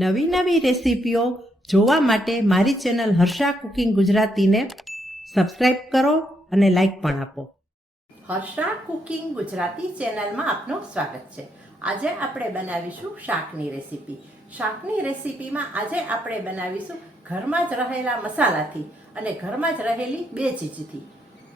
નવી નવી રેસીપીઓ જોવા માટે મારી ચેનલ હર્ષા કુકિંગ ગુજરાતીને સબસ્ક્રાઇબ કરો અને લાઈક પણ આપો. હર્ષા કુકિંગ ગુજરાતી ચેનલમાં આપનું સ્વાગત છે. આજે આપણે બનાવીશું શાકની રેસીપી. શાકની રેસીપીમાં આજે આપણે બનાવીશું ઘરમાં જ રહેલા મસાલાથી અને ઘરમાં જ રહેલી બે ચીજથી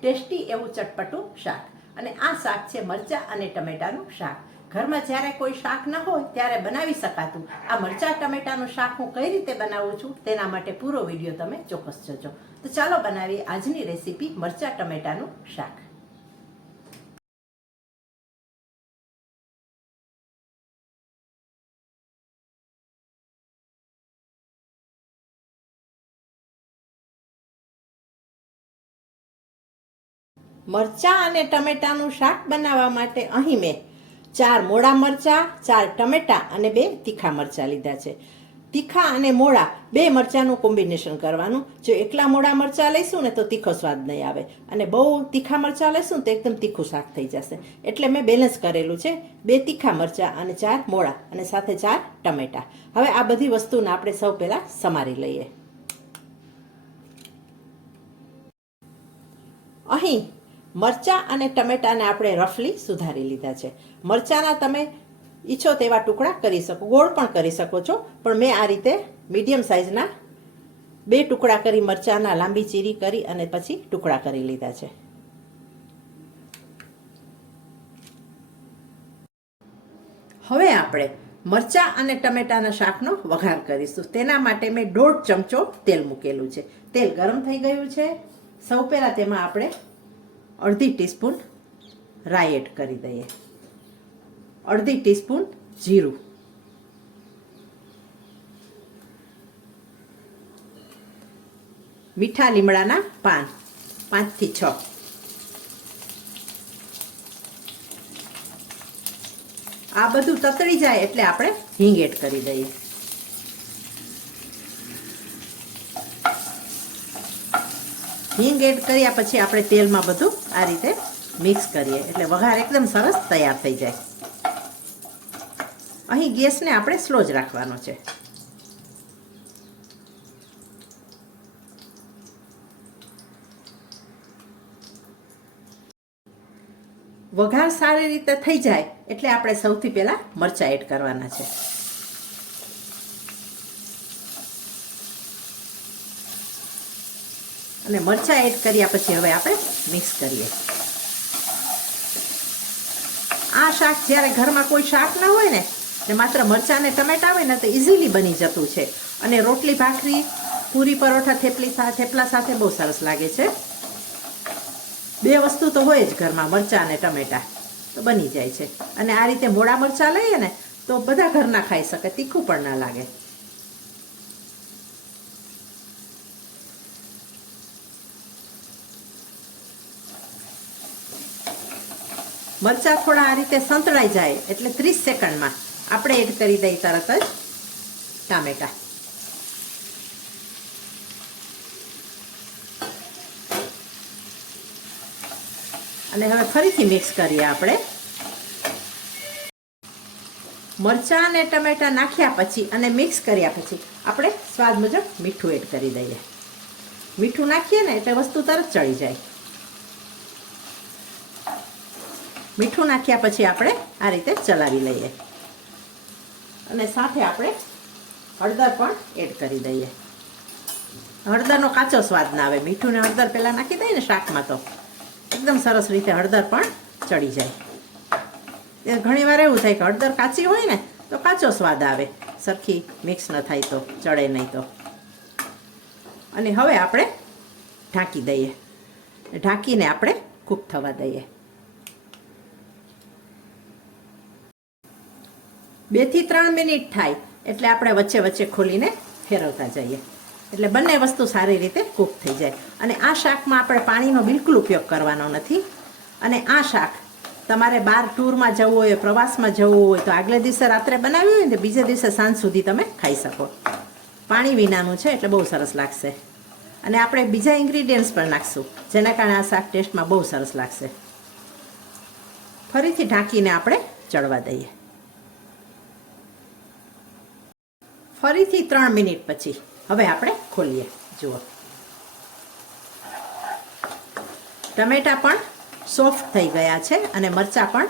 ટેસ્ટી એવું ચટપટું શાક. અને આ શાક છે મરચાં અને ટમેટાનું શાક. ઘરમાં જ્યારે કોઈ શાક ન હોય ત્યારે બનાવી શકાતું આ મરચાં ટમેટાનું શાક હું કઈ રીતે બનાવું છું તેના માટે પૂરો વિડીયો તમે ચોક્કસ જોજો. તો ચાલો બનાવીએ આજની રેસીપી મરચાં ટમેટાનું શાક. મરચાં અને ટમેટાનું શાક બનાવવા માટે અહીં મેં 4 મોડા મરચાં, 4 ટમેટાં અને 2 તીખા મરચાં લીધા છે. તીખા અને મોડા 2 મરચાંનું કોમ્બિનેશન કરવાનું. જો એકલા મોડા મરચાં લઈશું ને તો તીખો સ્વાદ નહીં આવે અને બહુ તીખા મરચાં લઈશું તો એકદમ તીખું શાક થઈ જશે. એટલે મેં બેલેન્સ કરેલું છે. 2 તીખા મરચાં અને 4 મોડા અને સાથે 4 ટમેટાં. હવે આ બધી વસ્તુને આપણે સૌ પહેલાં સમારી લઈએ. અહીં મરચાં અને ટમેટાને આપણે રફલી સુધારી લીધા છે. મરચાંના તમે ઈચ્છો તેવા ટુકડા કરી શકો, ગોળ પણ કરી શકો છો, પણ મેં આ રીતે મીડિયમ સાઇઝના 2 ટુકડા કરી મરચાંના લાંબી ચીરી કરી અને પછી ટુકડા કરી લીધા છે. હવે આપણે મરચાં અને ટમેટાના શાકનો વઘાર કરીશું. તેના માટે મેં 1.5 ચમચો તેલ મૂકેલું છે. તેલ ગરમ થઈ ગયું છે. સૌ પહેલાં તેમાં આપણે અડધી ટીસ્પૂન રાઈ એડ કરી દઈએ, અડધી ટીસ્પૂન જીરું, મીઠા લીમડાના પાન 5 થી 6, આ બધું તતળી જાય એટલે આપણે હિંગ એડ કરી દઈએ. હિંગ એડ કર્યા પછી આપણે તેલમાં બધું આ રીતે મિક્સ કરીએ એટલે વઘાર એકદમ સરસ તૈયાર થઈ જાય. અહીં ગેસને આપણે સ્લો જ રાખવાનો છે. વઘાર સારી રીતે થઈ જાય એટલે આપણે સૌથી પહેલાં મરચાં એડ કરવાના છે. અને મરચાં એડ કર્યા પછી હવે આપણે મિક્સ કરીએ. આ શાક જ્યારે ઘરમાં કોઈ શાક ના હોય ને માત્ર મરચાં અને ટમેટા હોય ને તો ઇઝીલી બની જતું છે અને રોટલી ભાખરી, પૂરી પરોઠા, થેપલા સાથે બહુ સરસ લાગે છે. 2 વસ્તુ તો હોય જ ઘરમાં, મરચાં અને ટમેટા, તો બની જાય છે. અને આ રીતે મોડા મરચાં લઈએ ને તો બધા ઘરના ખાઈ શકે, તીખું પણ ના લાગે. મરચાં થોડા આ રીતે સંતળાઈ જાય એટલે 30 સેકન્ડમાં આપણે એડ કરી દઈએ તરત જ ટામેટાં. અને હવે ફરીથી મિક્સ કરીએ આપણે. મરચાં અને ટમેટાં નાખ્યા પછી અને મિક્સ કર્યા પછી આપણે સ્વાદ મુજબ મીઠું એડ કરી દઈએ. મીઠું નાખીએ ને એટલે વસ્તુ તરત ચડી જાય. મીઠું નાખ્યા પછી આપણે આ રીતે ચલાવી લઈએ અને સાથે આપણે હળદર પણ એડ કરી દઈએ. હળદરનો કાચો સ્વાદ ના આવે. મીઠું ને હળદર પહેલાં નાખી દઈએ ને શાકમાં તો એકદમ સરસ રીતે હળદર પણ ચડી જાય. ઘણીવાર એવું થાય કે હળદર કાચી હોય ને તો કાચો સ્વાદ આવે, સરખી મિક્સ ન થાય તો, ચડે નહીં તો. અને હવે આપણે ઢાંકી દઈએ. ઢાંકીને આપણે કૂક થવા દઈએ. 2 થી 3 મિનિટ થાય એટલે આપણે વચ્ચે વચ્ચે ખોલીને ફેરવતા જઈએ એટલે બંને વસ્તુ સારી રીતે કૂક થઈ જાય. અને આ શાકમાં આપણે પાણીનો બિલકુલ ઉપયોગ કરવાનો નથી. અને આ શાક તમારે બહાર ટૂરમાં જવું હોય, પ્રવાસમાં જવું હોય તો આગલે દિવસે રાત્રે બનાવ્યું હોય ને તો બીજે દિવસે સાંજ સુધી તમે ખાઈ શકો. પાણી વિનાનું છે એટલે બહુ સરસ લાગશે. અને આપણે બીજા ઇન્ગ્રીડિયન્ટ્સ પણ નાખશું જેના કારણે આ શાક ટેસ્ટમાં બહુ સરસ લાગશે. ફરીથી ઢાંકીને આપણે ચડવા દઈએ. ફરીથી 3 મિનિટ પછી હવે આપણે ખોલીએ. જુઓ, ટમેટા પણ સોફ્ટ થઈ ગયા છે અને મરચાં પણ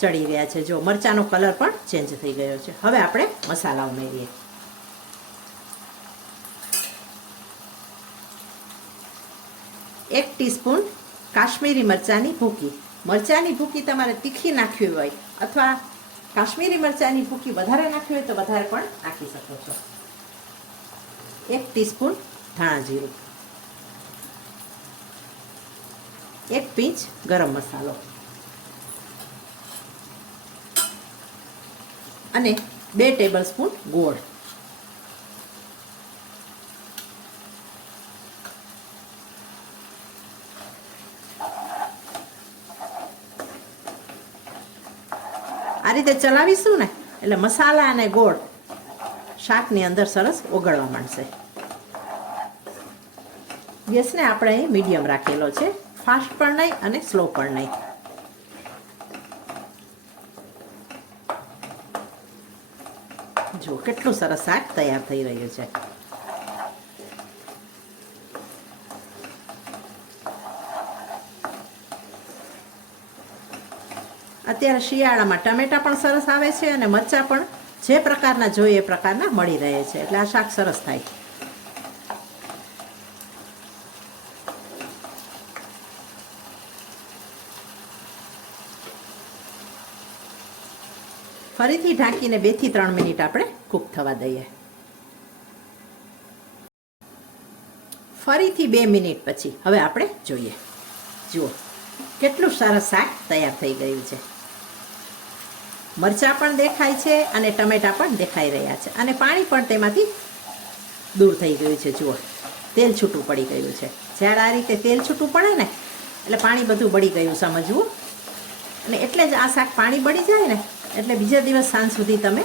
ચડી ગયા છે. જો મરચાંનો કલર પણ ચેન્જ થઈ ગયો છે. હવે આપણે મસાલા ઉમેરીએ. 1 ટીસ્પૂન કાશ્મીરી મરચાંની ભૂકી. મરચાંની ભૂકી તમારે તીખી નાખવી હોય અથવા કાશ્મીરી મરચાંની ભૂકી વધારે નાખવી હોય તો વધારે પણ નાખી શકો છો. 1 ટીસ્પૂન ધાણા જીરું, 1 પિંચ ગરમ મસાલો અને 2 ટેબલસ્પૂન ગોળ. આ રીતે ચલાવીશું ને એટલે મસાલા અને ગોળ શાકની અંદર સરસ ઓગળવા માંડશે. ગેસને આપણે અહીં મીડિયમ રાખેલો છે, ફાસ્ટ પણ નહીં અને સ્લો પણ નહીં. જો કેટલું સરસ શાક તૈયાર થઈ રહ્યું છે. અત્યારે શિયાળામાં ટમેટા પણ સરસ આવે છે અને મરચાં પણ જે પ્રકારના જોઈએ એ પ્રકારના મળી રહે છે, એટલે આ શાક સરસ થાય. ફરીથી ઢાંકીને 2 થી 3 મિનિટ આપણે કૂક થવા દઈએ. ફરીથી 2 મિનિટ પછી હવે આપણે જોઈએ. જુઓ કેટલું સરસ શાક તૈયાર થઈ ગયું છે. મરચાં પણ દેખાય છે અને ટમેટા પણ દેખાઈ રહ્યા છે અને પાણી પણ તેમાંથી દૂર થઈ ગયું છે. જુઓ તેલ છૂટું પડી ગયું છે. જ્યારે આ રીતે તેલ છૂટું પડે ને એટલે પાણી બધું બળી ગયું સમજવું. અને એટલે જ આ શાક પાણી બળી જાય ને એટલે બીજા દિવસ સાંજ સુધી તમે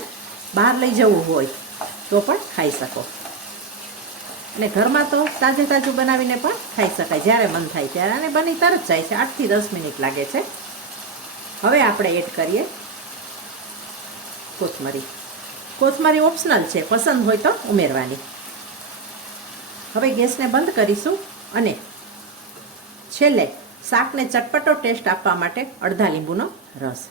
બહાર લઈ જવું હોય તો પણ ખાઈ શકો. અને ઘરમાં તો તાજે તાજું બનાવીને પણ ખાઈ શકાય જ્યારે મન થાય ત્યારે. અને બની તરત જાય છે, 8 થી 10 મિનિટ લાગે છે. હવે આપણે એડ કરીએ કોથમરી. કોથમરી ઓપ્શનલ છે, પસંદ હોય તો ઉમેરવાની. હવે ગેસને બંધ કરીશું અને છેલ્લે શાકને ચટપટો ટેસ્ટ આપવા માટે અડધા લીંબુનો રસ.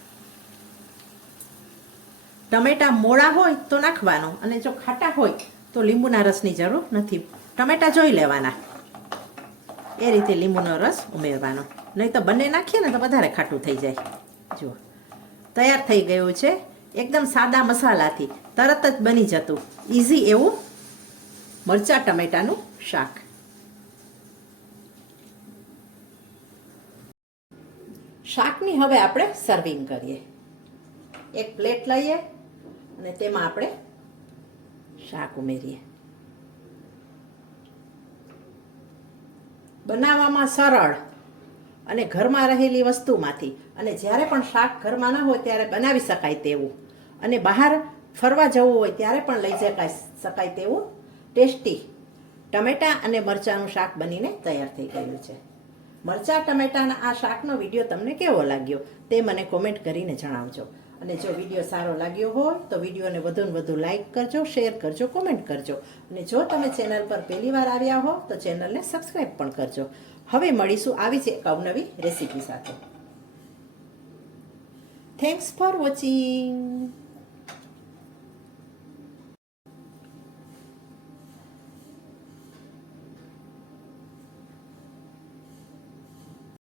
ટમેટા મોળા હોય તો નાખવાનો અને જો ખાટા હોય તો લીંબુના રસની જરૂર નથી. ટમેટા જોઈ લેવાના, એ રીતે લીંબુનો રસ ઉમેરવાનો. નહીં તો બંને નાખીએ ને તો વધારે ખાટું થઈ જાય. જુઓ તૈયાર થઈ ગયું છે. એકદમ સાદા મસાલાથી તરત જ બની જતું ઇઝી એવું મરચાં ટમેટાનું શાક. શાકની હવે આપણે સર્વિંગ કરીએ. એક પ્લેટ લઈએ અને તેમાં આપણે શાક ઉમેરીએ. બનાવવામાં સરળ અને ઘરમાં રહેલી વસ્તુમાંથી, અને જ્યારે પણ શાક ઘરમાં ન હોય ત્યારે બનાવી શકાય તેવું, અને બહાર ફરવા જવું હોય ત્યારે પણ લઈ શકાય તેવું ટેસ્ટી ટમેટા અને મરચાંનું શાક બનીને તૈયાર થઈ ગયું છે. મરચાં ટમેટાના આ શાકનો વિડીયો તમને કેવો લાગ્યો તે મને કોમેન્ટ કરીને જણાવજો. અને જો વિડીયો સારો લાગ્યો હોય તો વિડીયોને વધુને વધુ લાઈક કરજો, શેર કરજો, કોમેન્ટ કરજો. અને જો તમે ચેનલ પર પહેલી વાર આવ્યા હો તો ચેનલને સબસ્ક્રાઈબ પણ કરજો. હવે મળીશું આવી જ એક અવનવી રેસીપી સાથે. Thanks for watching.